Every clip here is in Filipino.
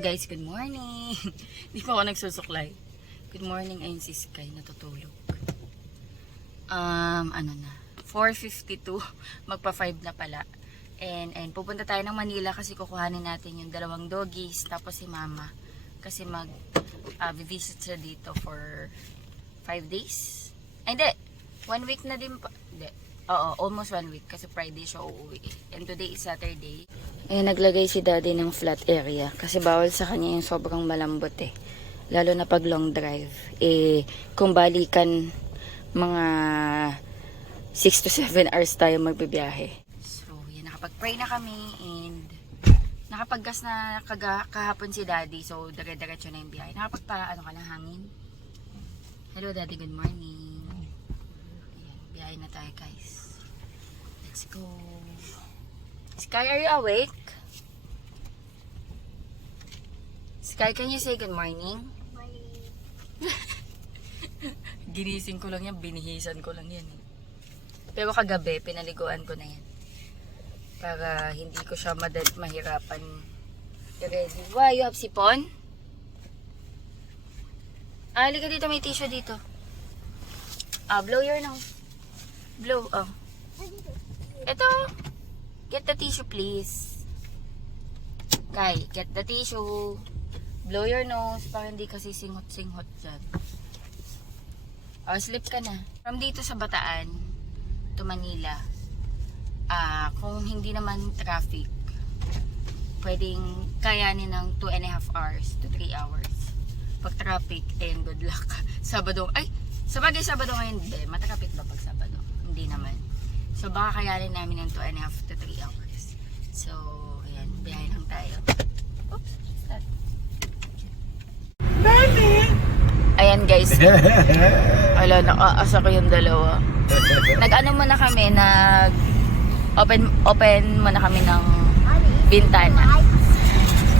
guys, good morning. Hindi pa ako nagsusuklay. Good morning, ayun si Sky, natutulog. Ano na, 4:52, magpa 5 na pala. And pupunta tayo ng Manila kasi kukuhanin natin yung 2 doggies, tapos si Mama. Kasi visit siya dito for 5 days. Ay, hindi, 1 week na din pa. Hindi, oo, almost 1 week kasi Friday siya uuwi. And today is Saturday. Eh, naglagay si Daddy ng flat area kasi bawal sa kanya yung sobrang malambot eh. Lalo na pag long drive. Eh, kung balikan mga 6 to 7 hours tayo magbibiyahe. So, yan, nakapag-pray na kami and nakapaggas na kahapon si Daddy. So, dire-diretso na yung biyahe. Nakapagpa-ano ka na hangin? Hello Daddy, good morning. Ayan, biyahe na tayo guys. Let's go. Sky, are you awake? Sky, can you say good morning? Morning. Ginising ko lang yan, binihisan ko lang yan. Pero kagabi, pinaliguan ko na yan. Para hindi ko siya mahirapan. Ready? Why? You have sipon? Halika dito, may tissue dito. Blow your nose. Blow, Ito. Get the tissue, please. Kai, get the tissue. Blow your nose para hindi kasi singhot-singhot dyan. Slip ka na. From dito sa Bataan to Manila, kung hindi naman traffic, pwedeng kayanin ng 2.5 hours to 3 hours. Pag traffic, good luck. Sabado, sabagay Sabado ngayon, matraffic ba pag Sabado? Hindi naman. So, baka kayanin namin ng 2.5 to 3 hours. So, ayan, biyahe lang tayo. Oops, what's that? Baby! Ayan guys. Ala, nakaasa ko yung dalawa. Nag-ano muna kami, open muna kami ng bintana.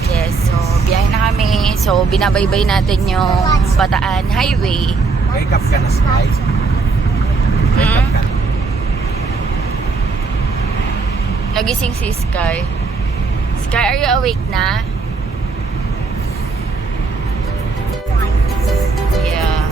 Yes, so biyahe na kami. So, binabaybay natin yung Bataan Highway. Wake up ka na, Sky. Wake up ka na. Nagising si Sky. Sky, are you awake na? Yeah.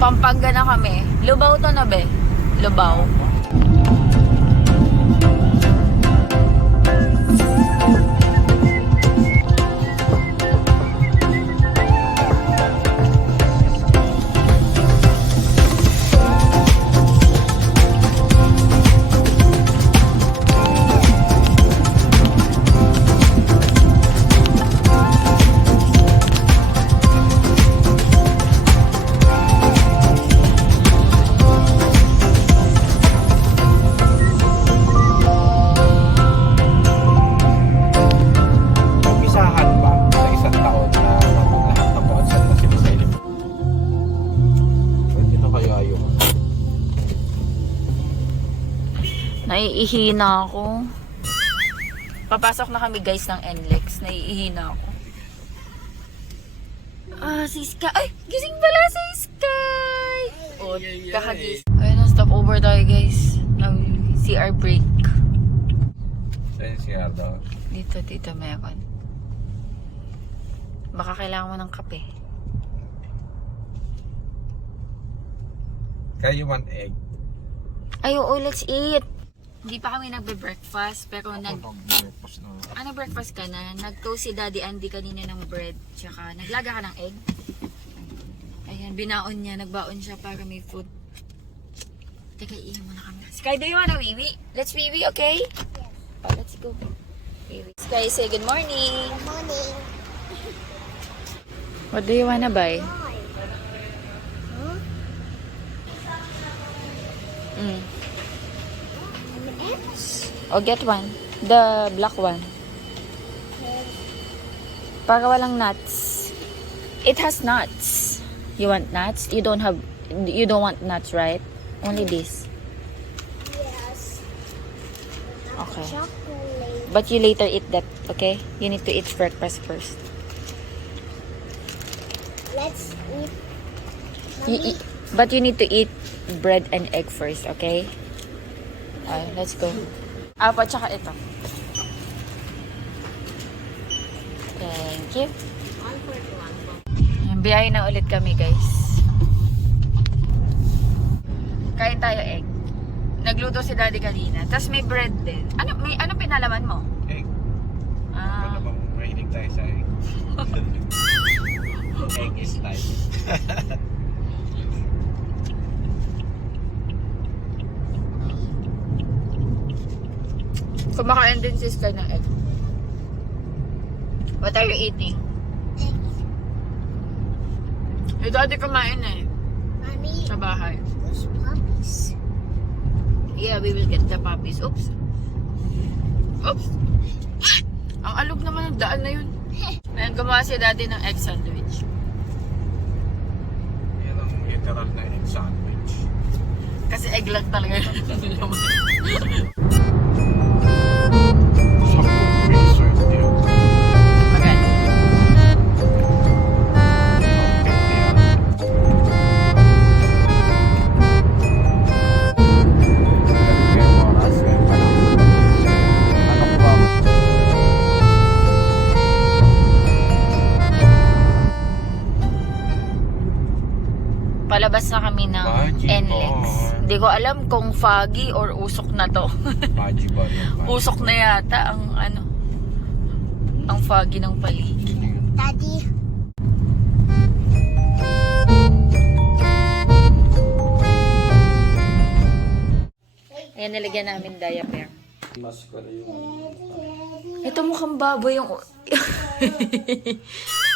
Pampanga na kami. Lubao to na be? Lubao. Naiihi na ako. Papasok na kami guys ng NLEX. Naiihi na ako. Si Sky. Ay! Gising pala si Sky! Oh, kakagising. Ayun, stop over tayo guys. CR break. Saan yung CR daw? Dito meron. Baka kailangan mo ng kape. Kaya you want egg? Ay, oo, let's eat. Hindi pa kami nagbe-breakfast, pero breakfast na. breakfast ka na? Nag-toast si Daddy Andy kanina ng bread, tsaka naglaga ka ng egg. Ayan, binaon niya, nagbaon siya para may food. Teka, iinom muna kami. Sky, do you wanna wee-wee? Let's wee-wee, okay? Yes. Oh, let's go. Wee-wee. Sky, say good morning. Good morning. What do you wanna buy? Oh, get one. The black one. Para walang nuts. It has nuts. You want nuts? You don't want nuts, right? Only this. Yes. Okay. Chocolate. But you later eat that, okay? You need to eat breakfast first. Let's eat. You eat, but you need to eat bread and egg first, okay? Let's go. Apat tsaka ito. Thank you. Biyahe na ulit kami, guys. Kain tayo egg. Nagluto si Daddy kanina. Tapos may bread din. Ano pinalaman mo? Egg. Ah. Malamang mahilig tayo sa egg. Egg is life. Kumakain din si Sky ng egg. What are you eating? Eh, Daddy kumain eh. Mommy, Sa bahay. who's puppies? Yeah, we will get the puppies. Oops. Oops. Ang alog naman ng daan na yun. Ayan, gumawa si Daddy ng egg sandwich. Yan ang literal na egg sandwich. Kasi egg lang talaga yun. Some pictures there. Maganda. Palabas na kami ng Magic NLEX. bar. Hindi ko alam kung foggy or usok na to. Magic bar yung Usok na yata ang foggy ng paligid. Daddy, Ayan, nilagyan namin diaper. mas ko yung Ito mukhang baboy yung...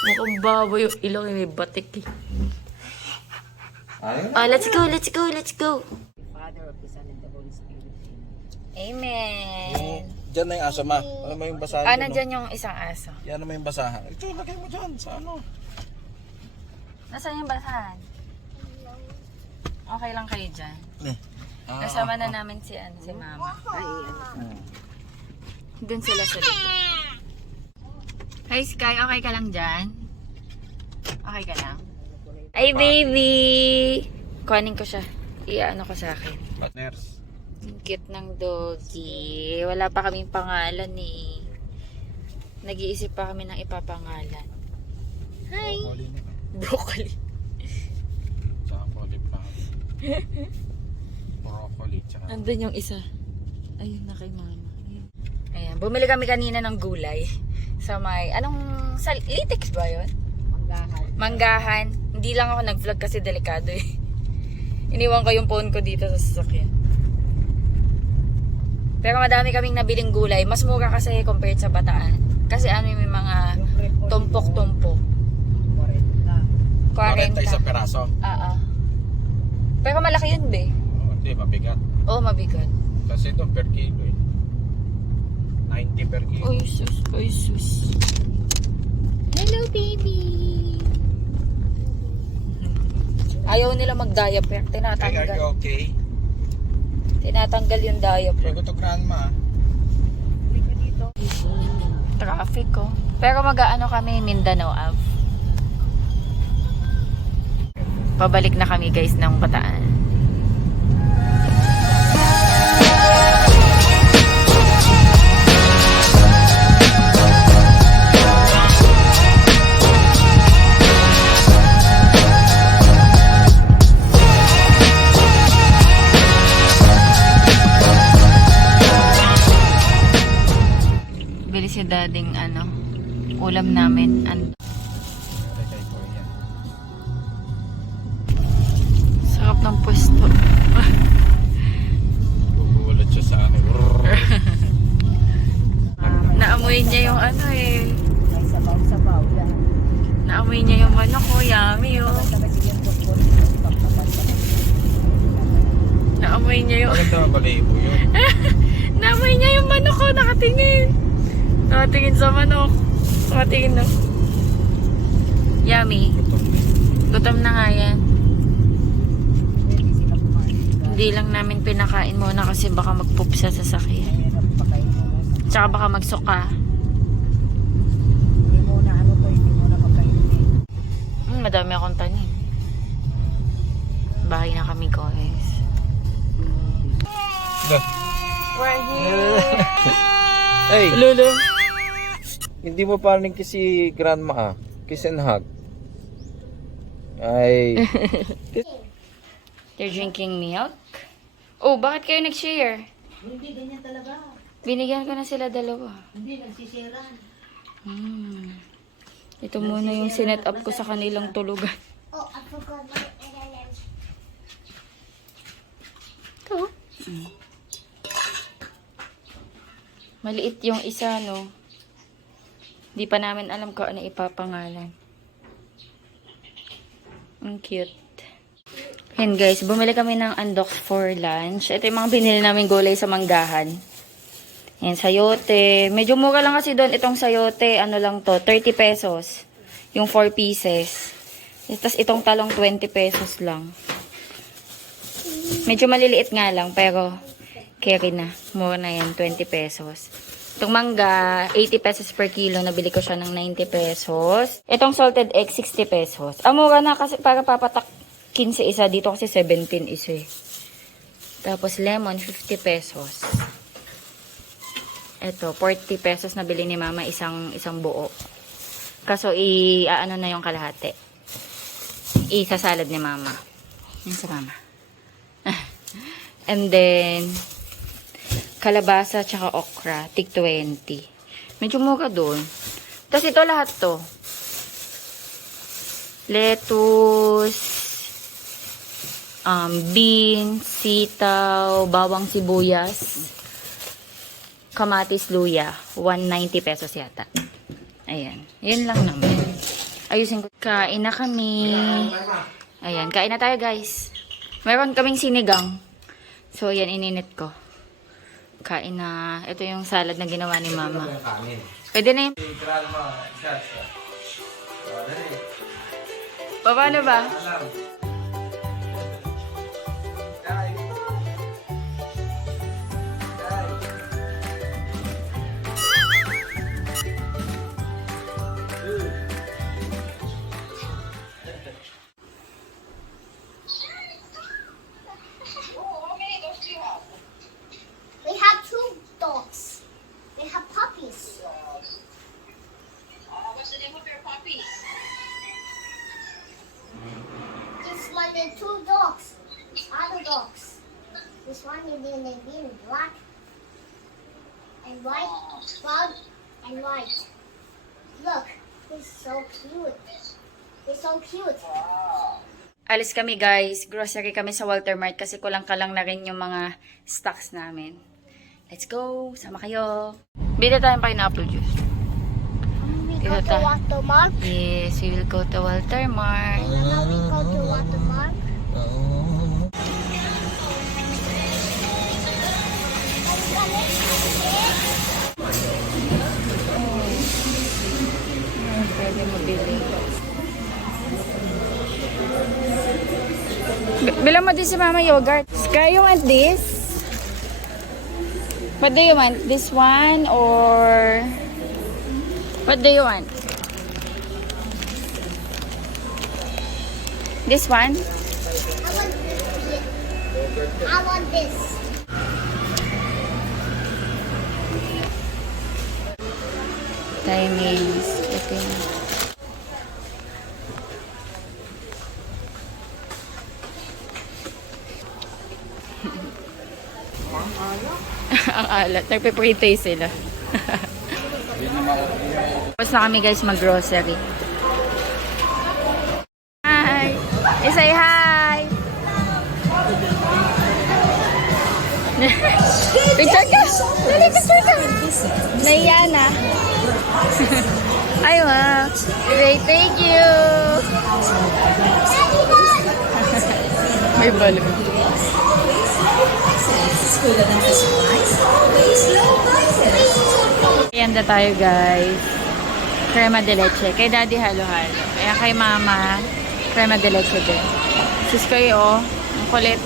mukhang baboy yung ilong may batik eh. Let's go, let's go, let's go. Father of the Son and the Holy Spirit. Amen. Diyan na yung aso, ma. Ano mo yung basahan? Ah, nandyan yung isang aso. Yan mo yung basahan. Ito, lagay mo dyan sa ano. Nasaan yung basahan? Okay lang kayo dyan. Ah, Kasama na namin si Mama. Doon sila sa likod. Hi Sky, okay ka lang dyan? Okay ka lang? Ay baby! Kuhanin ko siya. Iyaano ko sa akin. Partners. Ang cute ng doggy. Wala pa kaming pangalan eh. Nag-iisip pa kami ng ipapangalan. Hi! Broccoli na. Broccoli. Tsaka cauliflower. Broccoli. Tsaka Andun yung isa. Ayun na kay mama. Ayun. Ayan. Bumili kami kanina ng gulay. Sa may... Litex ba yun? Manggahan. Manggahan. Hindi lang ako nag-vlog kasi delikado eh. Iniwan ko yung phone ko dito sa sasakyan. Pero madami kaming nabiling gulay. Mas mura kasi compared sa Bataan. Kasi may mga tumpok-tumpok. 40 isa 40. peraso. Pero malaki yun be. Oh, hindi, mabigat. Oo, mabigat. Kasi ito per kilo eh. 90 per kilo. Oy sus, oy sus. Hello baby. Ayaw nila mag-diaper. Hey, are Tinatanggal. you okay? Tinatanggal yung diaper. Bago to grandma. Traffic ko. Pero mag-aano kami, Mindanao Ave. Pabalik na kami guys ng Bataan. Bili si dading ulam namin. Kay Kuya. Sarap ng pwesto. Gugulat siya sa akin. Naamoy niya yung May sabaw-sabaw yan. Naamoy niya yung manok ko. Yummy oh. Nakasigyan ko po. Naamoy niya yung... Maganda ang balibo yun. Naamoy niya yung manok ko. Nakatingin. Nakatingin sa manok. Nakatingin na. Yummy. Gutom na nga yan. Hindi sila kumain. Hindi lang namin pinakain muna kasi baka magpoop sa sasakyan. Meron pa kayo muna sa Tsaka baka magsuka. Hindi mo na ano to, hindi mo na pagkainin. Madami akong tanim. Bahay na kami, guys. We're here. Hey, Lolo. hindi mo parang si grandma ah. Kiss and hug. Ay. They're drinking milk. Oh, bakit kayo nag-share? Hindi, ganyan talaga. Binigyan ko na sila dalawa. Hindi, nagsisiran. Ito muna yung sinet up ko sa kanilang tulugan. Oh, I forgot my M&M. Ito. Maliit yung isa, no? Di pa namin alam kung ano ipapangalan. Ang cute. Yan guys, bumili kami ng Andox for lunch. Ito yung mga binili namin gulay sa manggahan. Yan, sayote. Medyo mura lang kasi doon itong sayote. Ano lang to, 30 pesos. Yung 4 pieces. Tapos itong talong 20 pesos lang. Medyo maliliit nga lang, pero carry na. Mura na yan, 20 pesos. Itong mangga, 80 pesos per kilo. Nabili ko siya ng 90 pesos. Itong salted egg, 60 pesos. Mura na kasi para papatak 15 isa. Dito kasi 17 isa eh. Tapos lemon, 50 pesos. Ito, 40 pesos nabili ni mama isang buo. Kaso ano na yung kalahati. Isasalad ni mama. Yan sa mama. And then, kalabasa tsaka okra, tig 20. Medyo mura doon. Tapos ito lahat to. Lettuce, beans, sitaw, bawang sibuyas, kamatis, luya. 190 pesos yata. Ayan. Yan lang naman. Ayusin ko. Kain na kami. Ayan. Kain na tayo, guys. Meron kaming sinigang. So, yan. Ininit ko. Kain na. Ito yung salad na ginawa ni mama. Pwede na yung... Paano ba? We have 2 dogs. They have puppies. What's the name of your puppy? This one and 2 dogs. Other dogs. This one is in black and white, brown and white. Look, he's so cute. He's so cute. Alis kami, guys. Grocery kami sa Walter Mart kasi kulang-kalang na rin yung mga stocks namin. Let's go! Sama kayo! Bili tayong pineapple juice. We go to Watermark. Yes, we will go to Walter Mart. Now we go to Watermark. Pwede mabili. Bilang mo din si Mama yogurt. Sky, you want this? What do you want? This one or... What do you want? This one? I want this. Timings. Okay. Ang alat. Nagpe-pre-taste sila. Tapos na kami guys mag-grocery. Hi! Say hi! Picture ka! Dali, picture ka! Naiya na. Ay, wow. Great, thank you! May balon. Ayan na tayo guys. Crema de leche. Kay daddy halo-halo. Ayan kay mama. Crema de leche din. Sus kayo, ang kulit.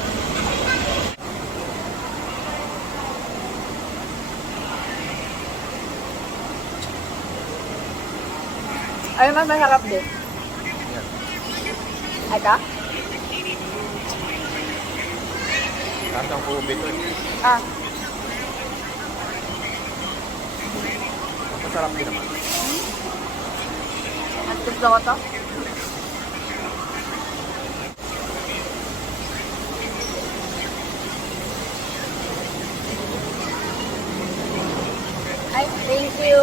Ay, mas masarap din. Yan. Ito? Lasang ube to eh. Ah. Masarap din naman. Mas gusto ko to. Ay, thank you.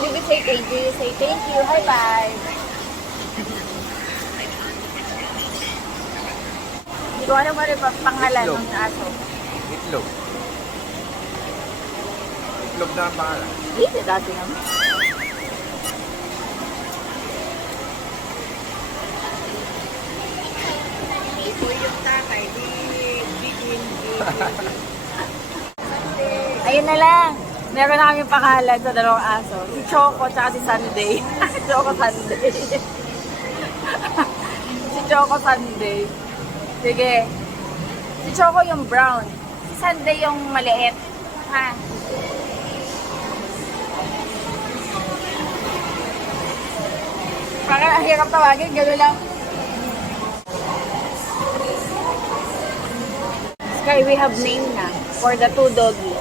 You can say thank you. You say thank you. High five. Hindi ko alam ano pa pangalan Itlog. ng aso. Itlog. Itlog na ang pangalan. Hindi, dati naman. Ayun na lang. Meron na kami pangalan sa dalawang aso. Si Choco at si Sunday. Choco Sunday. Si Choco Sunday. Sige. Si Choco yung brown. Si Sunday yung maliit. Ha? Parang ang hirap tawagin. Gano'n lang. Sky, we have name na for the two doggies.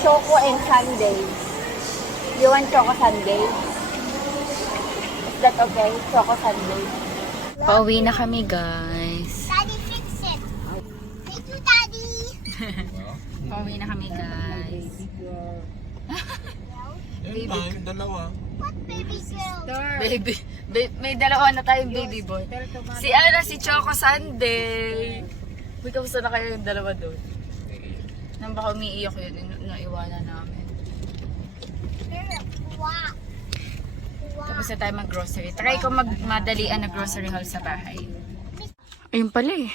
Choco and Sunday. You want Choco Sunday? Is that okay? Choco Sunday. Pauwi na kami, guys. Daddy, fix it. Thank you, Daddy. Pauwi na kami, guys. Yan lang, yung dalawa. What baby girl? Baby. May dalawa na tayong baby boy. Si si Choco Sunday. Uy, kamusta na kayo yung dalawa doon? Nang baka umiiyak yun, naiwanan namin. Wow. Tapos na tayo mag-grocery. Try ko magmadalian na grocery haul sa bahay. Ayun pala eh.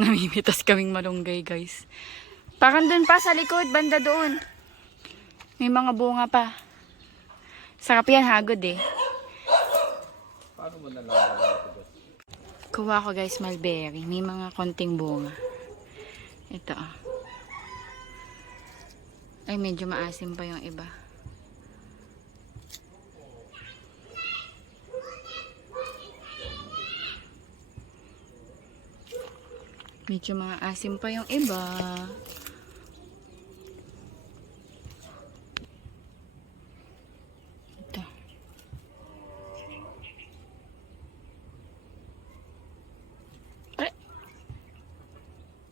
Namimitas kaming malunggay, guys. Parang doon pa sa likod, banda doon. May mga bunga pa. Sarap yan, hagod eh. Paano mo nalaman ito? Kuha ko, guys, mulberry. May mga konting bunga. Ito. Ay, medyo maasim pa yung iba. Medyo maasim pa yung iba. Ito.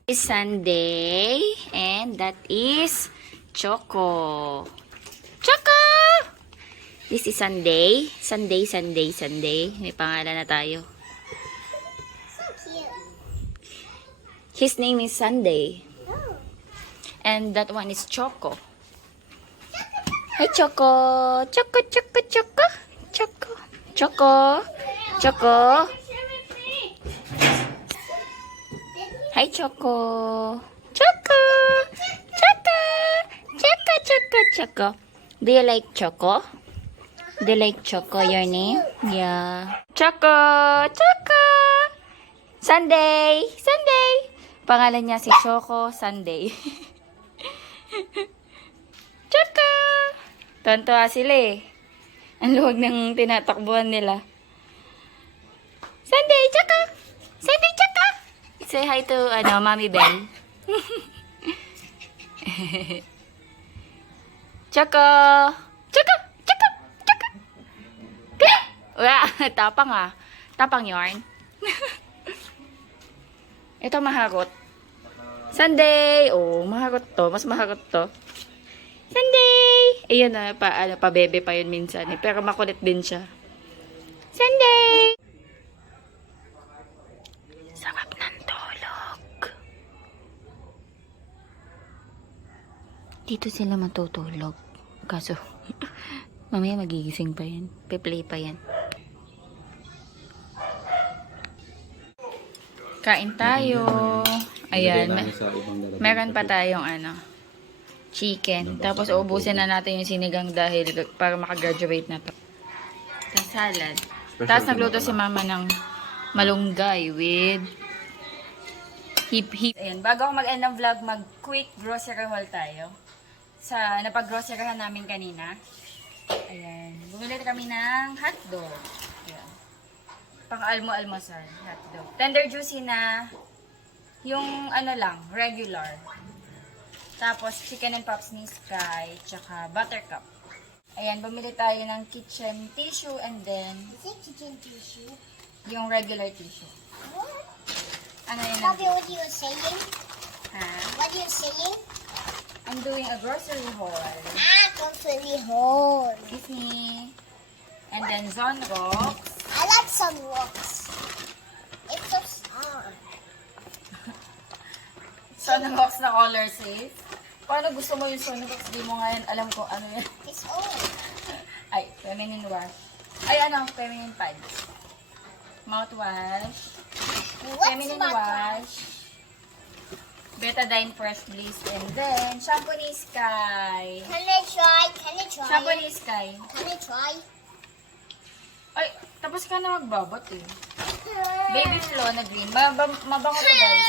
It's Sunday, and that is Choco. Choco! This is Sunday. Sunday. May pangalan na tayo. So cute. His name is Sunday. Oh. And that one is Choco. Hi, Choco. Choco. Hi, Choco. Choco. Do you like Choco? Do you like Choco, your name? Yeah. Choco. Sunday. Pangalan niya si Choco Sunday. Choco. Tontuwa sila eh. Ang luwag ng tinatakbuhan nila. Sunday, Choco. Say hi to, Mommy Bell. Choco. Wala, tapang ah. Tapang yarn. Ito maharot. Sunday. Oh, maharot to. Mas maharot to. Sunday. Ayun na, pa bebe pa yun minsan eh. Pero makulit din siya. Sunday. Sarap ng tulog. Dito sila matutulog. Kaso, mamaya magigising pa yan. Pe-play pa yan. Kain tayo. Ayan. Meron pa tayong chicken. Tapos uubusin na natin yung sinigang dahil para makagraduate na to. Tapos salad. Tapos nagluto si mama ng malunggay with hip. Ayan, bago ako mag-end ng vlog, mag-quick grocery haul tayo. sa napag-groceryhan namin kanina. Ayan. Bumili kami ng hotdog. Ayan. Pang-almusal. Hotdog. Tender juicy na. Yung ano lang, regular. Tapos chicken and pops ni Sky. Tsaka buttercup. Ayan, bumili tayo ng kitchen tissue and then Is it kitchen tissue? yung regular tissue. What? Ano yun? Bobby, what are you saying? Ha? What are you saying? I'm doing a grocery haul. Ah, grocery haul. Excuse me. And then Zone Rocks. I like some rocks. It's so soft. Zone Rocks na color safe. Paano gusto mo yung Zone Rocks? Di mo ngayon alam kung ano yan. It's old. Ay, feminine wash. Ay, ano? Feminine pads. Mouthwash. What's Feminine my wash. Betadine Fresh Bliss. And then, shampoo ni Sky. Can I try? Can I try? Shampoo ni Sky. Can I try? Ay, tapos ka na magbabot eh. Baby Flo na green. Mabango to guys.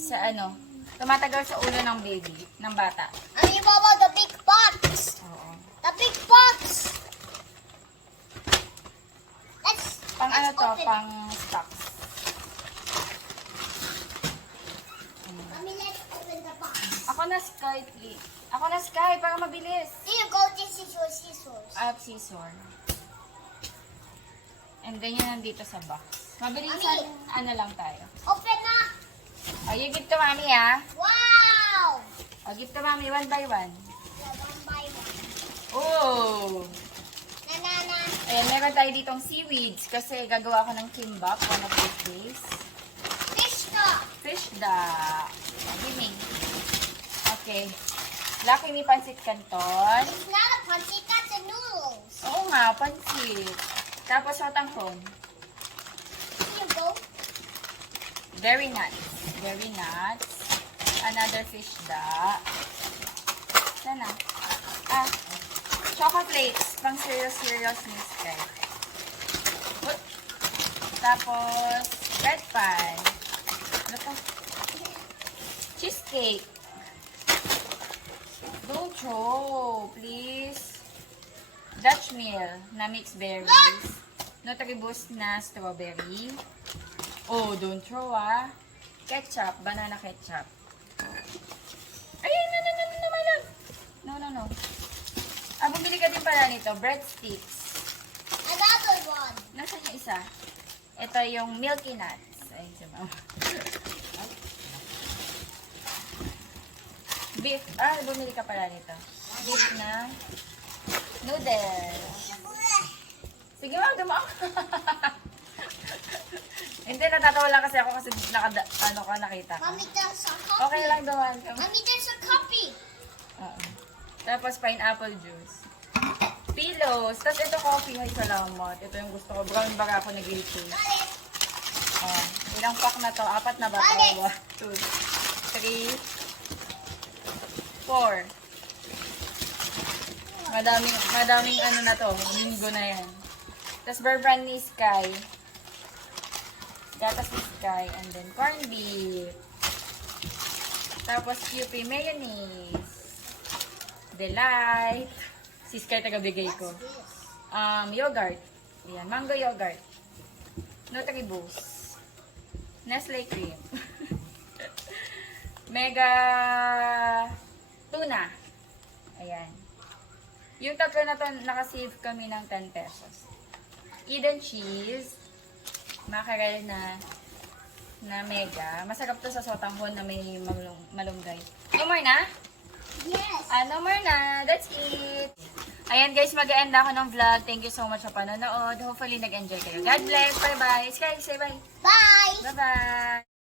Sa ano? Tumatagal sa ulo ng baby. Ng bata. I mean, Baba, the big box. Oo. The big box. Pang ano to? open it. Pang stocks. Mommy, let's open the box. Ako na Sky, please. Ako na Sky, para mabilis. Here you go. This is your scissors. I have scissor. And then yun nandito sa box. Mabilisan, Mami. ano lang tayo. Open na. Oh, you give to mommy ah. Wow. Oh, give to mommy one by one. Yeah, one by one. Oh! Na na na. Ayan, meron tayo ditong seaweeds kasi gagawa ko ng kimbap one of these days. Fish stock. Fish da. Gimme. Okay. Lucky me pancit canton. It's not a pancit. That's a noodles. Oo nga, pancit. Tapos sotanghon. Here you go. Very nuts. Very nuts. Another fish da. Sana. Ah. Chocoflakes. Pang serious ni Sky. What? Tapos, red pan. Ano to? Cheesecake. Don't throw, please. Dutch meal na mixed berries. Nutriboost na strawberry. Oh, don't throw ah. Ketchup, banana ketchup. Ay, no, my love. No. Ah, bumili ka din pala nito, breadsticks. Another one. Nasaan yung isa? Ito yung Milky Nuts. Ay, si mama. Beef. Ah, bumili ka pala nito. Beef na noodles. Sige, ma'am, dumaan. Hindi, natatawa lang kasi ako kasi nakita ka. Mommy, there's a coffee. Okay lang dumaan ka. Mommy, there's a coffee. Oo. Tapos pineapple juice. Pillows. Tapos ito coffee. Ay, salamat. Ito yung gusto ko. Brown bag ako nag-iitin. Got it. Oh, ilang pack na to? 4 na ba? Got it. 1, 2, 3, 4. Madaming ano na to. Linggo na yan. Tapos Bear Brand ni Sky. Gatas ni Sky. And then corned beef. Tapos QP mayonnaise. Delight. Si Sky tagabigay ko. Yogurt. Ayan, mango yogurt. Nutriboost. Nestle cream. Mega tuna. Ayan. Yung tatlo na to, nakasave kami ng 10 pesos. Eden cheese. Mackerel na mega. Masarap to sa sotanghon na may malunggay. No more na? Yes. No more na. That's it. Ayan guys, mag-end ako ng vlog. Thank you so much sa panonood. Hopefully nag-enjoy kayo. God bless. Bye-bye. Sky, say bye. Bye. Bye-bye.